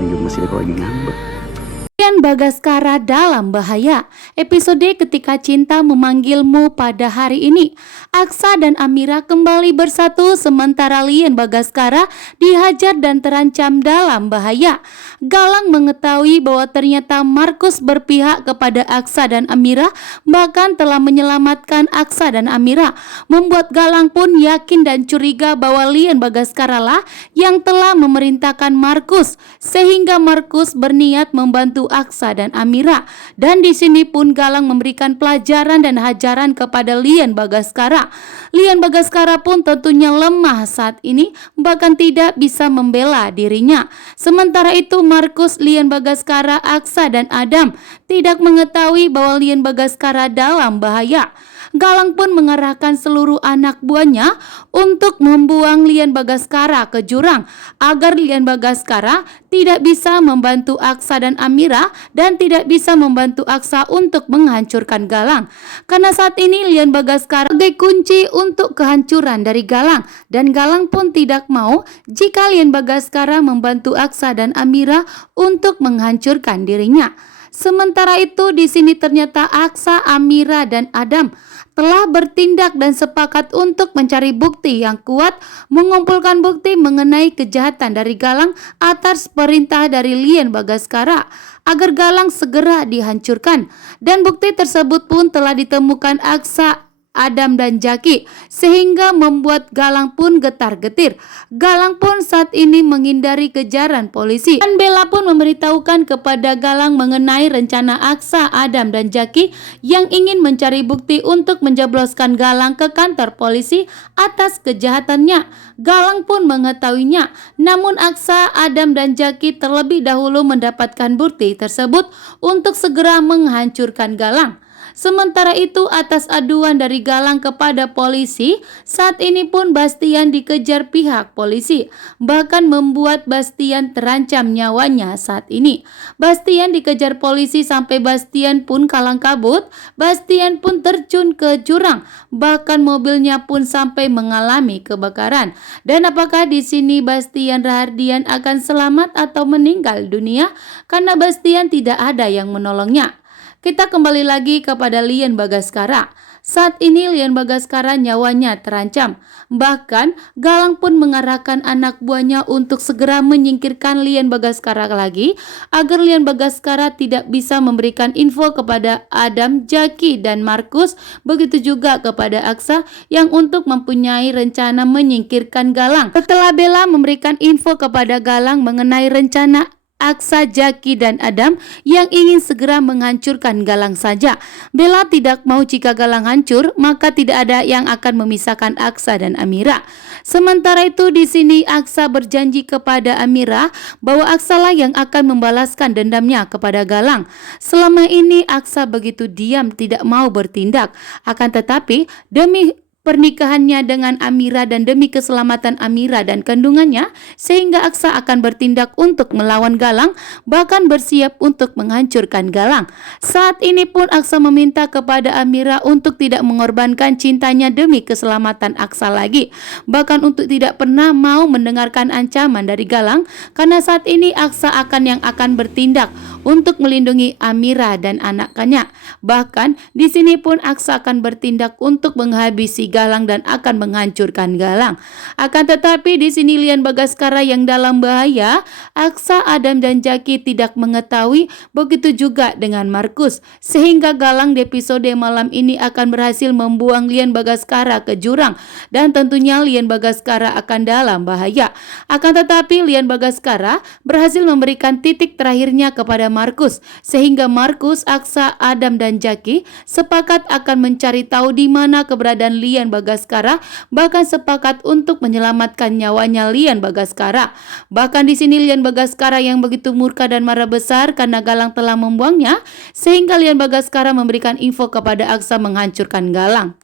paling juga masih lagi ngambek. Bagaskara dalam bahaya. Episode ketika cinta memanggilmu pada hari ini. Aksa dan Amira kembali bersatu sementara Lian Bagaskara dihajar dan terancam dalam bahaya. Galang mengetahui bahwa ternyata Markus berpihak kepada Aksa dan Amira, bahkan telah menyelamatkan Aksa dan Amira. Membuat Galang pun yakin dan curiga bahwa Lian Bagaskara lah yang telah memerintahkan Markus, sehingga Markus berniat membantu Aksa dan Amira. Dan di sini pun Galang memberikan pelajaran dan hajaran kepada Lian Bagaskara. Lian Bagaskara pun tentunya lemah saat ini, bahkan tidak bisa membela dirinya. Sementara itu Markus, Lian Bagaskara, Aksa dan Adam tidak mengetahui bahwa Lian Bagaskara dalam bahaya. Galang pun mengerahkan seluruh anak buahnya untuk membuang Lian Bagaskara ke jurang agar Lian Bagaskara tidak bisa membantu Aksa dan Amira dan tidak bisa membantu Aksa untuk menghancurkan Galang. Karena saat ini Lian Bagaskara sebagai kunci untuk kehancuran dari Galang, dan Galang pun tidak mau jika Lian Bagaskara membantu Aksa dan Amira untuk menghancurkan dirinya. Sementara itu di sini ternyata Aksa, Amira dan Adam telah bertindak dan sepakat untuk mencari bukti yang kuat, mengumpulkan bukti mengenai kejahatan dari Galang atas perintah dari Lian Bagaskara agar Galang segera dihancurkan. Dan bukti tersebut pun telah ditemukan Aksa, Adam dan Jaki, sehingga membuat Galang pun getar-getir. Galang pun saat ini menghindari kejaran polisi, dan Bella pun memberitahukan kepada Galang mengenai rencana Aksa, Adam dan Jaki yang ingin mencari bukti untuk menjebloskan Galang ke kantor polisi atas kejahatannya. Galang pun mengetahuinya, namun Aksa, Adam dan Jaki terlebih dahulu mendapatkan bukti tersebut untuk segera menghancurkan Galang. Sementara itu atas aduan dari Galang kepada polisi, saat ini pun Bastian dikejar pihak polisi, bahkan membuat Bastian terancam nyawanya saat ini. Bastian dikejar polisi sampai Bastian pun kalang kabut. Bastian pun terjun ke jurang, bahkan mobilnya pun sampai mengalami kebakaran. Dan apakah di sini Bastian Rahardian akan selamat atau meninggal dunia? Karena Bastian tidak ada yang menolongnya. Kita kembali lagi kepada Lian Bagaskara. Saat ini Lian Bagaskara nyawanya terancam. Bahkan Galang pun mengarahkan anak buahnya untuk segera menyingkirkan Lian Bagaskara lagi, agar Lian Bagaskara tidak bisa memberikan info kepada Adam, Jaki dan Markus, begitu juga kepada Aksa yang untuk mempunyai rencana menyingkirkan Galang. Setelah Bella memberikan info kepada Galang mengenai rencana Aksa, Jaki dan Adam yang ingin segera menghancurkan Galang saja. Bella tidak mau jika Galang hancur, maka tidak ada yang akan memisahkan Aksa dan Amira. Sementara itu di sini Aksa berjanji kepada Amira bahwa Aksa lah yang akan membalaskan dendamnya kepada Galang. Selama ini Aksa begitu diam, tidak mau bertindak. Akan tetapi demi pernikahannya dengan Amira dan demi keselamatan Amira dan kandungannya, sehingga Aksa akan bertindak untuk melawan Galang, bahkan bersiap untuk menghancurkan Galang. Saat ini pun Aksa meminta kepada Amira untuk tidak mengorbankan cintanya demi keselamatan Aksa lagi, bahkan untuk tidak pernah mau mendengarkan ancaman dari Galang, karena saat ini Aksa yang akan bertindak untuk melindungi Amira dan anaknya. Bahkan di sini pun Aksa akan bertindak untuk menghabisi Galang dan akan menghancurkan Galang. Akan tetapi di sini Lian Bagaskara yang dalam bahaya. Aksa, Adam dan Jaki tidak mengetahui, begitu juga dengan Markus, sehingga Galang di episode malam ini akan berhasil membuang Lian Bagaskara ke jurang, dan tentunya Lian Bagaskara akan dalam bahaya. Akan tetapi Lian Bagaskara berhasil memberikan titik terakhirnya kepada Markus, sehingga Markus, Aksa, Adam dan Jaki sepakat akan mencari tahu di mana keberadaan Lian Bagaskara, bahkan sepakat untuk menyelamatkan nyawanya Lian Bagaskara. Bahkan di sini Lian Bagaskara yang begitu murka dan marah besar karena Galang telah membuangnya, sehingga Lian Bagaskara memberikan info kepada Aksa menghancurkan Galang.